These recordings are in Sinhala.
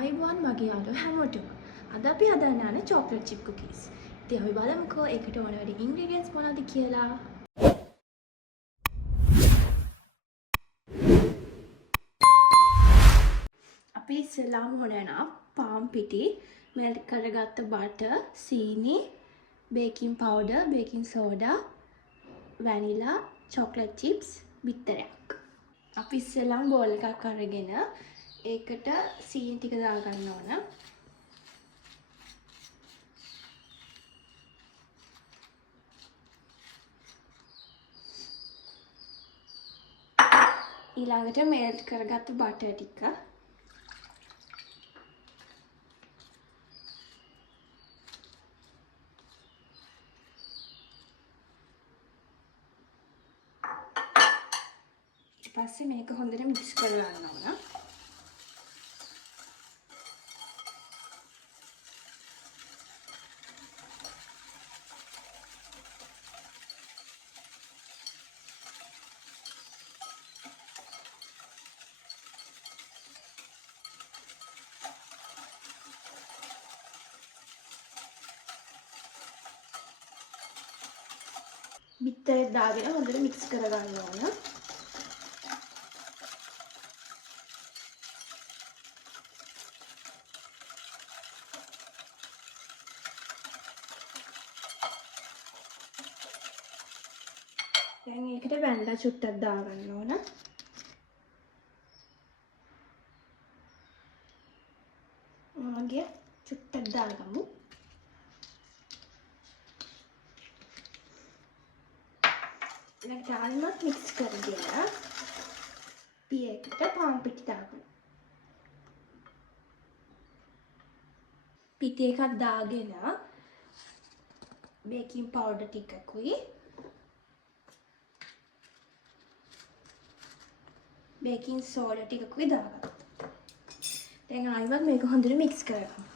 ආයිබෝන් මගේ යාළුවෝ හැමෝටම. අද අපි හදන්න යන්නේ chocolate chip cookies. ඉතින් අපි බලමුකෝ ඒකට ඕන වෙන ingredients මොනවද කියලා. අපි ඉස්සෙල්ලාම ඕන වෙනවා පාන් පිටි, melt කරගත්ත butter, සීනි, baking powder, baking soda, vanilla, chocolate chips, බිත්තරයක්. අපි ඉස්සෙල්ලාම bowl එකක් අරගෙන ඒකට සීනි ටික දාගන්න ඕන. ඊළඟට melt කරගත්තු butter ටික. ඊට පස්සේ මේක හොඳට mix කරගන්න ඕන. බිත්තරේ දාගෙන හොඳට mix කරගන්න ඕන. දැන් ඒකට වැනිලා චුට්ටක් දාගන්න ඕන. ඔයගේ චුට්ටක් දාගමු. ඊළඟට ආයෙමත් mix කරගෙන අපි ඒකට පාන් පිටි දාගමු. පිටි එකක් දාගෙන baking powder ටිකකුයි baking soda ටිකකුයි දාගන්න. දැන් ආයෙමත් මේක හොඳට mix කරගන්න.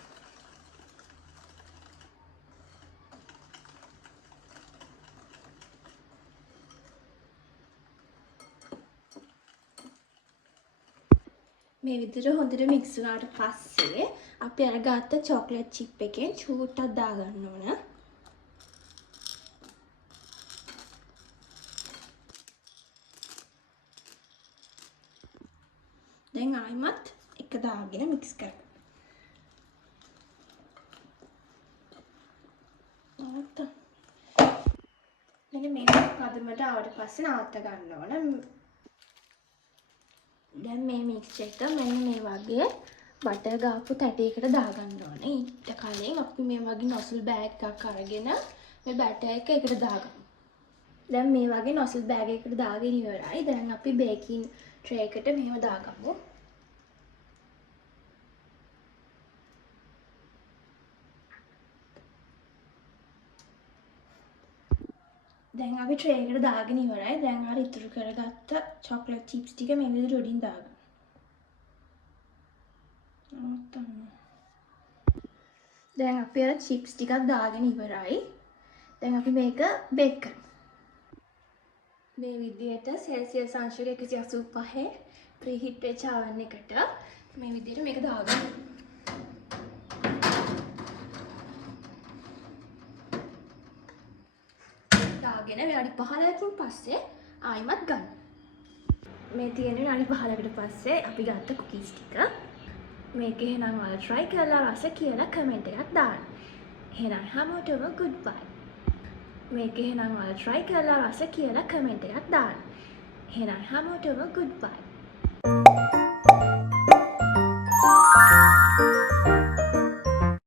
මේ විදිහට හොඳට mix වුණාට පස්සේ අපි අරගත්ත chocolate chip එකෙන් චූට්ටක් දාගන්න ඕන. දැන් ආයෙමත් එක දාගෙන mix කරගන්න. මෙන්න මේක පදමට ආවට පස්සේ නවත්ත ගන්න ඕන. දැන් මේ mixture එක මෙන්න මේ වගේ බටර් ගාපු තැටයකට දාගන්න ඕනේ. ඊට කලින් අපි මේ වගේ nozzle bag එකක් අරගෙන මේ බැටර් එක එකට දාගමු. දැන් මේ වගේ nozzle bag එකකට දාගෙන ඉවරයි. දැන් අපි baking tray එකට මෙහෙම දාගමු. දැන් අපි tray එකට දාගෙන ඉවරයි. දැන් අර ඉතුරු කරගත්ත chocolate chips ටික මේ විදිහට උඩින් දාගන්න. දැන් අපි අර chips ටිකක් දාගෙන ඉවරයි. දැන් අපි මේක බේක් කරමු. මේ විදිහට celsius අංශක 185 preheat වෙච්ච oven එකට මේ විදිහට මේක දාගන්න. දාගෙන විනාඩි 15කින් පස්සේ ආයෙමත් ගන්න. මේ තියෙන විනාඩි 15කට පස්සේ අපි ගත්ත cookies ටික. මේක එහෙනම් ඔයාලා try කරලා රස කියලා comment එකක් දාන්න. එහෙනම් හැමෝටම goodbye. මේක එහෙනම් ඔයාලා try කරලා රස කියලා comment එකක් දාන්න. එහෙනම් හැමෝටම goodbye.